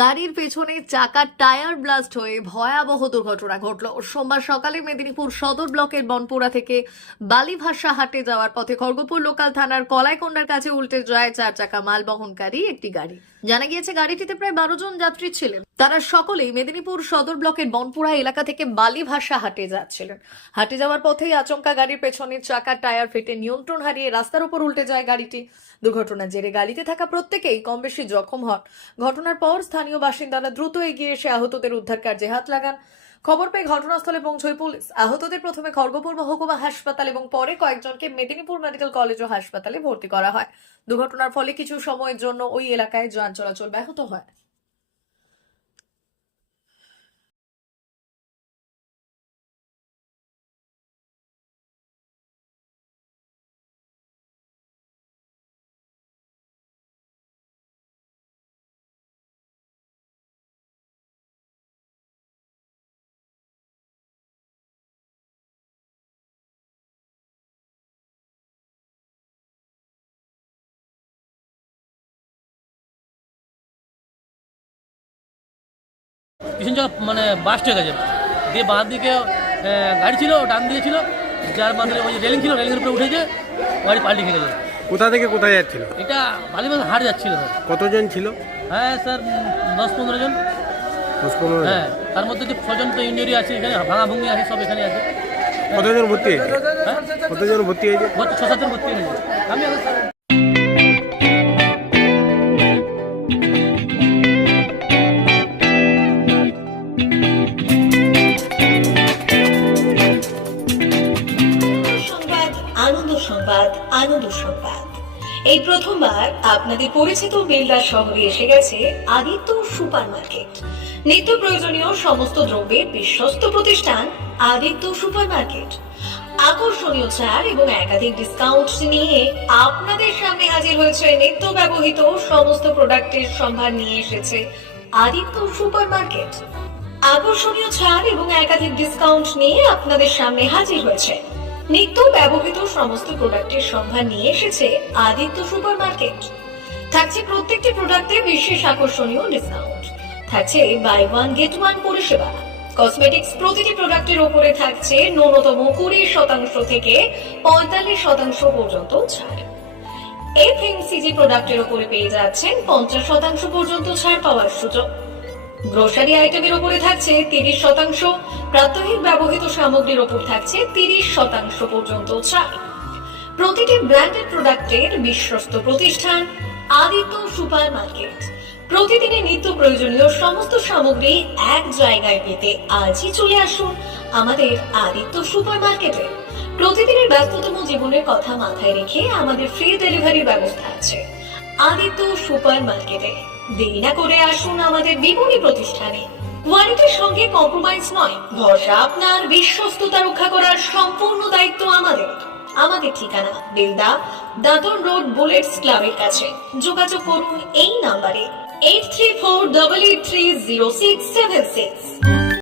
গাড়ির পেছনে চাকার টায়ার ব্লাস্ট হয়ে ভয়াবহ দুর্ঘটনা ঘটল। সোমবার সকালে মেদিনীপুর সদর ব্লকের বনপুরা থেকে বালিভাষা হাটে যাওয়ার পথে খড়গপুর লোকাল থানার কলাইকোন্ডার কাছে উল্টে যায় 4 চাকা মাল বহনকারী একটি গাড়ি। জানা গিয়েছে গাড়িটিতে প্রায় 12 জন যাত্রী ছিলেন। তারা সকলেই মেদিনীপুর সদর ব্লকের বনপুরা এলাকা থেকে বালিভাষা হাটে যাচ্ছিলেন। হাটে যাওয়ার পথেই আচমকা গাড়ির পেছনের চাকার টায়ার ফেটে নিয়ন্ত্রণ হারিয়ে রাস্তার উপর উল্টে যায় গাড়িটি। দুর্ঘটনার জেরে গাড়িতে থাকা প্রত্যেকেই কম বেশি জখম হন। ঘটনার পর স্থানীয় বাসিন্দারা দ্রুত এগিয়ে এসে আহতদের উদ্ধার কার্যে হাত লাগান। খবর পেয়ে ঘটনাস্থলে পৌঁছয় পুলিশ। আহতদের প্রথমে খড়গপুর মহকুমা হাসপাতাল এবং পরে কয়েকজনকে মেদিনীপুর মেডিকেল কলেজ ও হাসপাতালে ভর্তি করা হয়। দুর্ঘটনার ফলে কিছু সময়ের জন্য ওই এলাকায় যান চলাচল ব্যাহত হয়। পিছন চাকা মানে বাস্ট হয়ে গেছে, দিয়ে বাঁ দিকে গাড়ি ছিল, ডান দিকে ছিল, যার মাধ্যমে ওই রেলিং ছিল, রেলিংয়ের উপরে উঠেছে, গাড়ি পাল্টি খেয়ে গেছে। কোথা থেকে কোথায় যাচ্ছিল? এটা বালিবাস হাট যাচ্ছিল স্যার। কতজন ছিল? হ্যাঁ স্যার, 10-15 জন। 10-15 জন? হ্যাঁ, তার মধ্যে যে 6 জন তো ইঞ্জুরি আছে, এখানে ভাঙা ভুঙি আছে, সব এখানে আছে। কতজন ভর্তি হয়েছে? হ্যাঁ, কতজন ভর্তি হয়েছে? 6-7 জন ভর্তি হয়েছে। আমি আনন্দ সংবাদ, আনন্দ সংবাদ। এই প্রথমবার আপনাদের পরিচিত বেলদা শহরে এসে গেছে আদিত্য সুপার মার্কেট। নিত্য প্রয়োজনীয় সমস্ত দ্রব্যের বিশ্বস্ত প্রতিষ্ঠান আদিত্য সুপার মার্কেট। আকর্ষণীয় ছাড় এবং একাধিক ডিসকাউন্ট নিয়ে আপনাদের সামনে হাজির হয়েছে। নিত্য ব্যবহৃত সমস্ত প্রোডাক্টের সম্ভার নিয়ে এসেছে আদিত্য সুপার মার্কেট। আকর্ষণীয় ছাড় এবং একাধিক ডিসকাউন্ট নিয়ে আপনাদের সামনে হাজির হয়েছে। নিত্য ব্যবহৃত সমস্ত প্রোডাক্টের সম্ভার নিয়ে এসেছে আদিত্য সুপার মার্কেট। থাকছে প্রত্যেকটি প্রোডাক্টে বিশেষ আকর্ষণীয় ডিসকাউন্ট। থাকছে বাই ওয়ান গেট ওয়ান পরিষেবা। কসমেটিক্স প্রতিটি প্রোডাক্টের উপরে থাকছে ন্যূনতম 20% থেকে 45% পর্যন্ত ছাড়। এফএমসিজি প্রোডাক্টের উপরে পেয়ে যাচ্ছেন 50% পর্যন্ত ছাড় পাওয়ার সুযোগ। গ্রোসারি আইটেমের উপরে থাকছে 30%, প্রাত্যহিক ব্যবহৃত সামগ্রীর উপর থাকছে 30% পর্যন্ত ছাড়। প্রতিটি ব্র্যান্ডেড প্রোডাক্টের বিশ্বস্ত প্রতিষ্ঠান আদিত্য সুপার মার্কেট। প্রতিদিনের নিত্য প্রয়োজনীয় সমস্ত সামগ্রী এক জায়গায় পেতে আজই চলে আসুন আমাদের আদিত্য সুপার মার্কেটে। প্রতিদিনের ব্যস্ততম জীবনের কথা মাথায় রেখে আমাদের ফ্রি ডেলিভারির ব্যবস্থা আছে আদিত্য সুপার মার্কেটে। দেরি না করে আসুন আমাদের বিপণী প্রতিষ্ঠানে। কোয়ালিটির সঙ্গে কম্প্রোমাইজ নয়, ভরসা আপনার, বিশ্বস্ততা রক্ষা করার সম্পূর্ণ দায়িত্ব আমাদের। আমাদের ঠিকানা বেলদা, দাঁতন রোড, বুলেটস ক্লাবের কাছে। যোগাযোগ করুন এই নাম্বারে 8348830676।